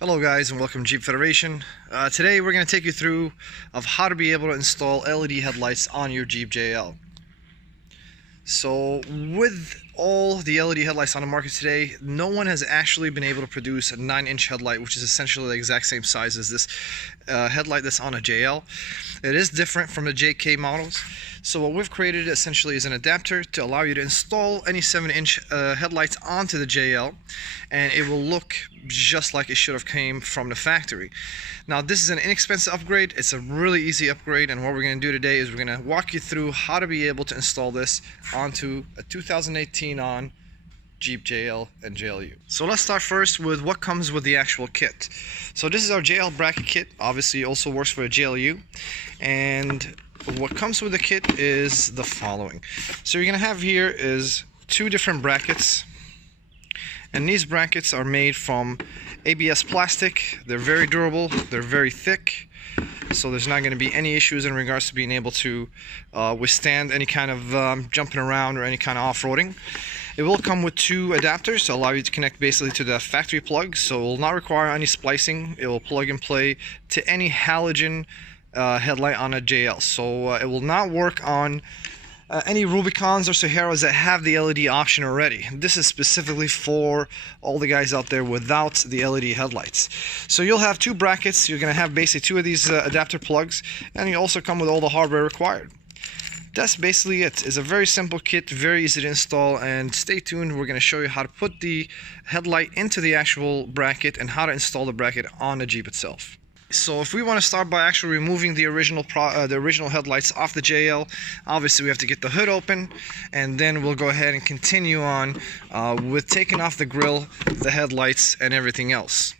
Hello guys and welcome to Jeep Federation. Today we're going to take you through of how to be able to install LED headlights on your Jeep JL. So with all the LED headlights on the market today, no one has actually been able to produce a 9-inch headlight, which is essentially the exact same size as this headlight that's on a JL. It is different from the JK models. So what we've created essentially is an adapter to allow you to install any 7-inch headlights onto the JL, and it will look just like it should have came from the factory. Now this is an inexpensive upgrade. It's a really easy upgrade, and what we're going to do today is we're going to walk you through how to be able to install this onto a 2018 on Jeep JL and JLU. So let's start first with what comes with the actual kit. So this is our JL bracket kit. Obviously it also works for a JLU, and what comes with the kit is the following. So you're going to have here is 2 different brackets, and these brackets are made from ABS plastic. They're very durable, they're very thick, so there's not going to be any issues in regards to being able to withstand any kind of jumping around or any kind of off-roading. It will come with 2 adapters to allow you to connect basically to the factory plug, so it will not require any splicing. It will plug and play to any halogen headlight on a JL. So it will not work on any Rubicons or Saharas that have the LED option already. This is specifically for all the guys out there without the LED headlights. So you'll have 2 brackets. You're going to have basically 2 of these adapter plugs, and you also come with all the hardware required. That's basically it. It's a very simple kit, very easy to install, and stay tuned. We're going to show you how to put the headlight into the actual bracket and how to install the bracket on the Jeep itself. So if we want to start by actually removing the original headlights off the JL, obviously we have to get the hood open, and then we'll go ahead and continue on with taking off the grille, the headlights, and everything else.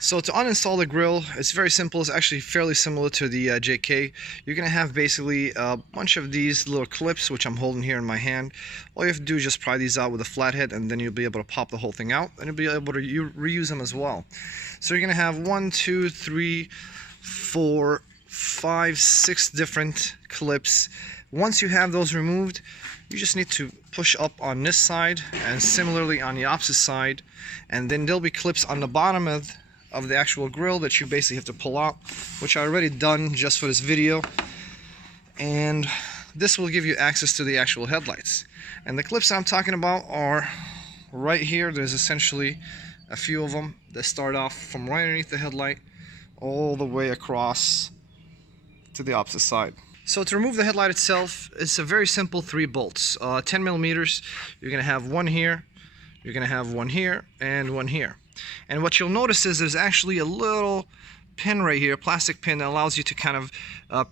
So to uninstall the grille, it's very simple. It's actually fairly similar to the JK. You're going to have basically a bunch of these little clips, which I'm holding here in my hand. All you have to do is just pry these out with a flathead, and then you'll be able to pop the whole thing out, and you'll be able to reuse them as well. So you're going to have 1, 2, 3, 4, 5, 6 different clips. Once you have those removed, you just need to push up on this side and similarly on the opposite side, and then there'll be clips on the bottom of the actual grill that you basically have to pull out, which I already done just for this video, and this will give you access to the actual headlights. And the clips I'm talking about are right here. There's essentially a few of them that start off from right underneath the headlight all the way across to the opposite side. So to remove the headlight itself, it's a very simple 3 bolts, 10 millimeters. You're going to have one here, you're going to have one here, and one here. And what you'll notice is there's actually a little pin right here, a plastic pin that allows you to kind of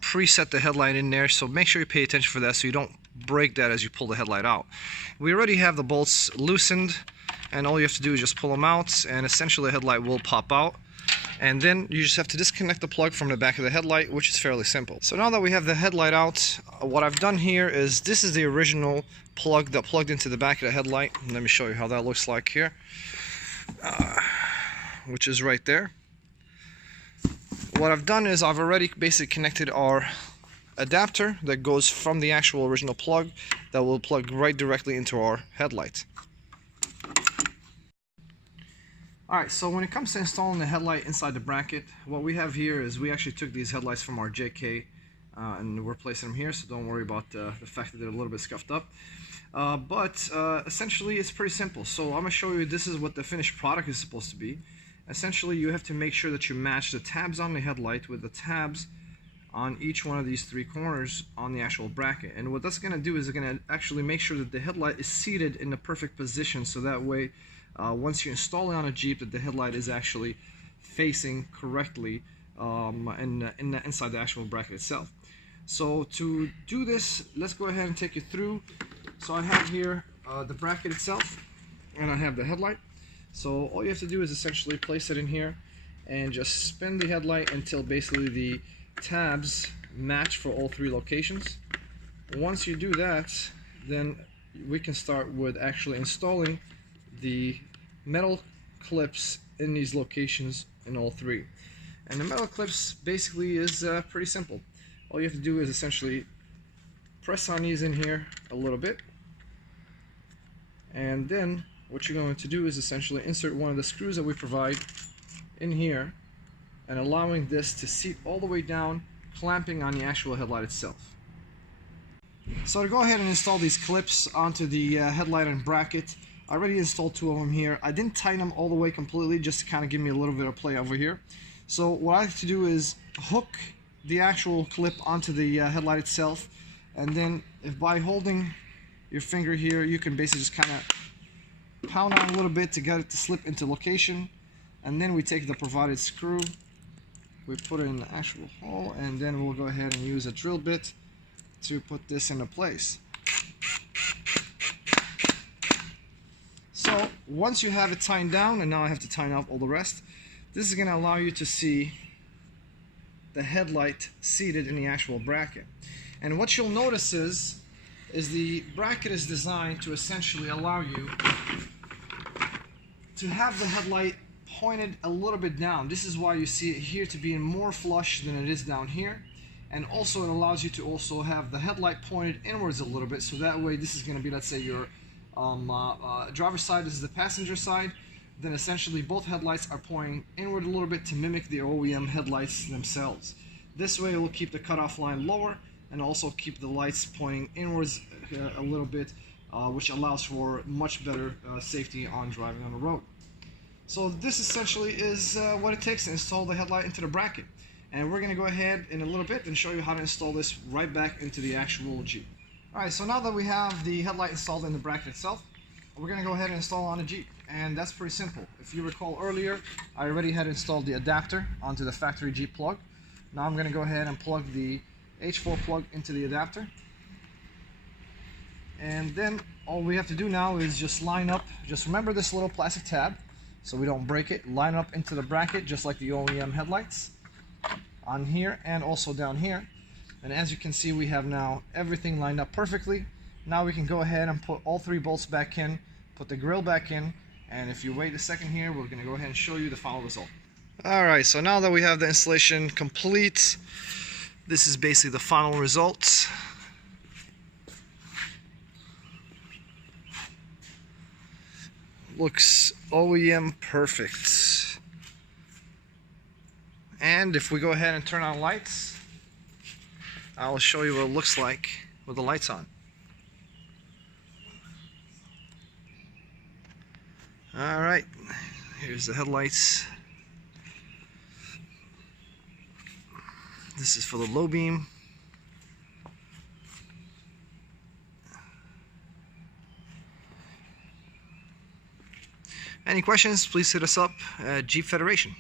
preset the headlight in there, so make sure you pay attention for that so you don't break that as you pull the headlight out. We already have the bolts loosened, and all you have to do is just pull them out, and essentially the headlight will pop out. And then you just have to disconnect the plug from the back of the headlight, which is fairly simple. So now that we have the headlight out, what I've done here is this is the original plug that plugged into the back of the headlight. Let me show you how that looks like here. Which is right there. What I've done is I've already basically connected our adapter that goes from the actual original plug that will plug right directly into our headlight. Alright, so when it comes to installing the headlight inside the bracket, what we have here is we actually took these headlights from our JK and we're placing them here, so don't worry about the fact that they're a little bit scuffed up. But essentially it's pretty simple. So I'm going to show you, this is what the finished product is supposed to be. Essentially you have to make sure that you match the tabs on the headlight with the tabs on each one of these 3 corners on the actual bracket. And what that's going to do is it's going to actually make sure that the headlight is seated in the perfect position, so that way once you install it on a Jeep, that the headlight is actually facing correctly inside the actual bracket itself. So to do this, let's go ahead and take you through. So I have here the bracket itself, and I have the headlight. So all you have to do is essentially place it in here and just spin the headlight until basically the tabs match for all 3 locations. Once you do that, then we can start with actually installing the metal clips in these locations in all 3. And the metal clips basically is pretty simple. All you have to do is essentially press on these in here a little bit, and then what you're going to do is essentially insert one of the screws that we provide in here and allowing this to seat all the way down, clamping on the actual headlight itself. So to go ahead and install these clips onto the headlight and bracket, I already installed 2 of them here. I didn't tighten them all the way completely, just to kind of give me a little bit of play over here. So what I like to do is hook the actual clip onto the headlight itself, and then if by holding your finger here, you can basically just kind of pound on a little bit to get it to slip into location, and then we take the provided screw, we put it in the actual hole, and then we'll go ahead and use a drill bit to put this into place. So once you have it tightened down, and now I have to tighten off all the rest, this is going to allow you to see the headlight seated in the actual bracket. And what you'll notice is the bracket is designed to essentially allow you to have the headlight pointed a little bit down. This is why you see it here to be more flush than it is down here. And also it allows you to also have the headlight pointed inwards a little bit, so that way this is going to be, let's say your driver's side, this is the passenger side, then essentially both headlights are pointing inward a little bit to mimic the OEM headlights themselves. This way it will keep the cutoff line lower and also keep the lights pointing inwards a little bit, which allows for much better safety on driving on the road. So this essentially is what it takes to install the headlight into the bracket. And we're going to go ahead in a little bit and show you how to install this right back into the actual Jeep. Alright, so now that we have the headlight installed in the bracket itself, we're going to go ahead and install on the Jeep. And that's pretty simple. If you recall earlier, I already had installed the adapter onto the factory Jeep plug. Now I'm going to go ahead and plug the H4 plug into the adapter. And then all we have to do now is just line up, just remember this little plastic tab so we don't break it, line up into the bracket just like the OEM headlights on here and also down here. And as you can see, we have now everything lined up perfectly. Now we can go ahead and put all 3 bolts back in, put the grill back in, and if you wait a second here, we're going to go ahead and show you the final result. Alright, so now that we have the installation complete, this is basically the final result. Looks OEM perfect. And if we go ahead and turn on lights, I'll show you what it looks like with the lights on. Alright, here's the headlights. This is for the low beam. Any questions, please hit us up at Jeep Federation.